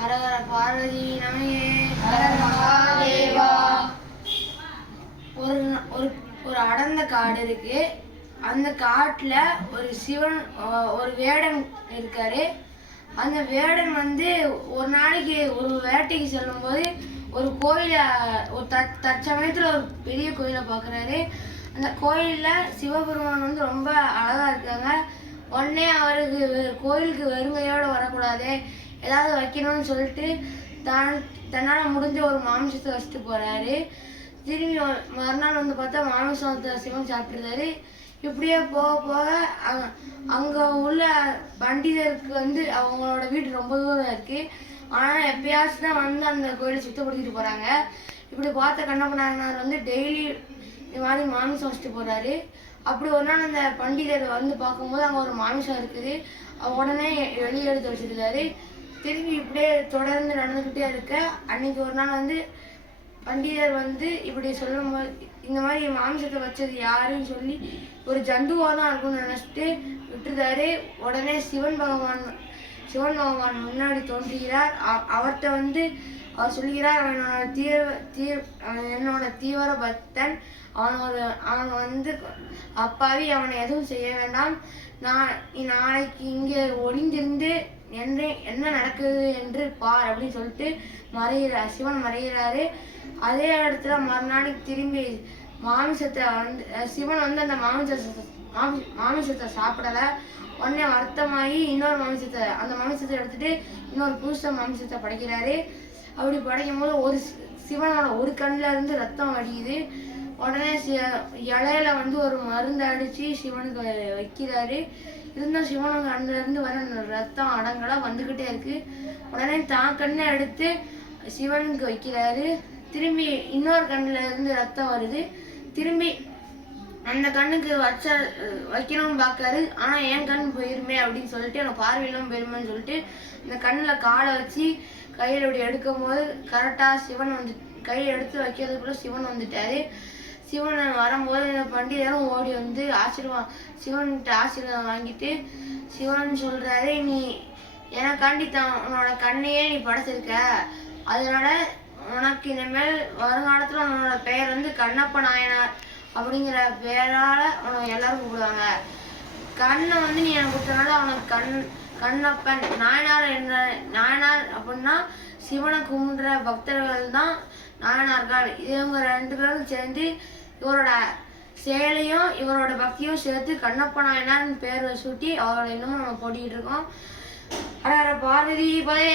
ஹரஹர பார்வதி நமையே. மகாதேவா. ஒரு ஒரு ஒரு அடர்ந்த காடு இருக்கு. அந்த காட்டுல ஒரு சிவன் ஒரு வேடன் இருக்காரு. அந்த வேடன் வந்து ஒரு நாளைக்கு ஒரு வேட்டைக்கு செல்லும்போது ஒரு கோயில ஒரு த- தற்சமயத்துல ஒரு பெரிய கோயிலை பார்க்குறாரு அந்த கோயிலில் சிவபெருமான் வந்து ரொம்ப அழகா இருக்காங்க. உடனே அவருக்கு வெ- கோயிலுக்கு வெறுங்கையோட வரக்கூடாது. ஏதாவது வைக்கணும்னு சொல்லிட்டு தான் தன்னால் முடிஞ்ச ஒரு மாமிசத்தை வச்சுட்டு போகிறாரு திரும்பி மறுநாள் வந்து பார்த்தா மாமிசத்தை சிவன் சாப்பிட்டுருந்தாரு. இப்படியே போக போக அங்கே உள்ள பண்டிதருக்கு வந்து அவங்களோட வீடு ரொம்ப தூரம் இருக்குது ஆனால் எப்பயாச்சும் தான் வந்து அந்த கோயிலை சுத்தப்படுத்திட்டு போகிறாங்க இப்படி பார்த்த கண்ணப்ப வந்து டெய்லி இந்த மாதிரி மாமிசம் வச்சுட்டு போகிறாரு அப்படி ஒரு நாள் அந்த பண்டிதர் வந்து பார்க்கும்போது அங்கே ஒரு மாமிசம் இருக்குது. உடனே வெளியே எடுத்து வச்சுருந்தாரு திரும்பி இப்படியே தொடர்ந்து நடந்துக்கிட்டே இருக்க. அன்னைக்கு ஒரு நாள் வந்து பண்டிதர் வந்து இப்படி சொல்லும்போது இந்த மாதிரி மாம்சத்தை வச்சது யாருன்னு சொல்லி ஒரு ஜந்துவாக தான் இருக்கும்னு நினச்சிட்டு விட்டுருந்தாரு உடனே சிவன் பகவான் சிவன் பகவான் முன்னாடி தோன்றுகிறார். அவர்கிட்ட அவர்ட்ட வந்து அவர் சொல்கிறார் அவனோட என்னோட தீவிர தீ என்னோட தீவிர பக்தன். அவனோட அவன் வந்து அப்பாவி அவனை எதுவும் செய்ய வேண்டாம். நான் நாளைக்கு இங்கே ஒளிந்திருந்து என்ன என்ன நடக்குது என்று பார் அப்படின்னு சொல்லிட்டு மறைகிறார் சிவன் மறைகிறாரு அதே இடத்துல மறுநாளைக்கு திரும்பி மாமிசத்தை வந்து சிவன் வந்து அந்த மாமிசத்தை மாமி- மாமிசத்தை சாப்பிடல. உடனே வருத்தமாகி இன்னொரு மாமிசத்தை அந்த மாமிசத்தை எடுத்துட்டு இன்னொரு புதுசாக மாமிசத்தை படைக்கிறாரு. அப்படி படைக்கும் போது ஒரு சி- சிவனோட ஒரு கண்ணுல இருந்து ரத்தம் வடியுது உடனே சி- இலையில வந்து ஒரு மருந்து அடிச்சு சிவனுக்கு வைக்கிறாரு. இருந்தால் சிவனுக்கு கண்ணுல இருந்து வர ரத்தம் அடங்கலாம் வந்துக்கிட்டே இருக்கு. உடனே தான் கண்ணை எடுத்து சிவனுக்கு வைக்கிறாரு. திரும்பி இன்னொரு கண்ணில் இருந்து ரத்தம் வருது. திரும்பி அந்த கண்ணுக்கு வச்ச வைக்கணும்னு பார்க்காரு ஆனால் என் கண் போயிருமே? அப்படின்னு சொல்லிட்டு எனக்கு பார்வையிலும் போயிருமேன்னு சொல்லிட்டு இந்த கண்ணில் காலை வச்சு கையில் இப்படி எடுக்கும் போது கரெக்டாக சிவன் வந்து கையை எடுத்து வைக்கிறதுக்குள்ள சிவன் வந்துட்டாரு. சிவன் வரும்போது இந்த பண்டிதரும் ஓடி வந்து ஆசீர்வாதம் சிவன்கிட்ட ஆசீர்வாதம் வாங்கிட்டு சிவன் சொல்கிறாரு நீ எனக்காண்டி தான் உன்னோட கண்ணையே நீ படைச்சிருக்க. அதனால உனக்கு இனிமேல் வருங்காலத்தில் உன்னோட பெயர் வந்து கண்ணப்ப நாயனார். அப்படிங்கிற பேரால் அவனை எல்லாரும் கூப்பிடுவாங்க. கண்ணை வந்து நீ எனக்கு கொடுத்தனால அவனுக்கு கண் கண்ணப்பன் நாயனார் என்ற நாயனார் அப்படின்னா சிவனை கும்பிடுற பக்தர்கள் தான் நாயனார்கள். இவங்க ரெண்டு பேரும் சேர்ந்து இவரோட செயலையும் இவரோட பக்தியும் சேர்த்து கண்ணப்ப நாயனார்னு பேர் சூட்டி அவரோட இன்னமும் நம்ம போட்டிக்கிட்டு இருக்கோம். பாரதி பதே பார்வதி பலே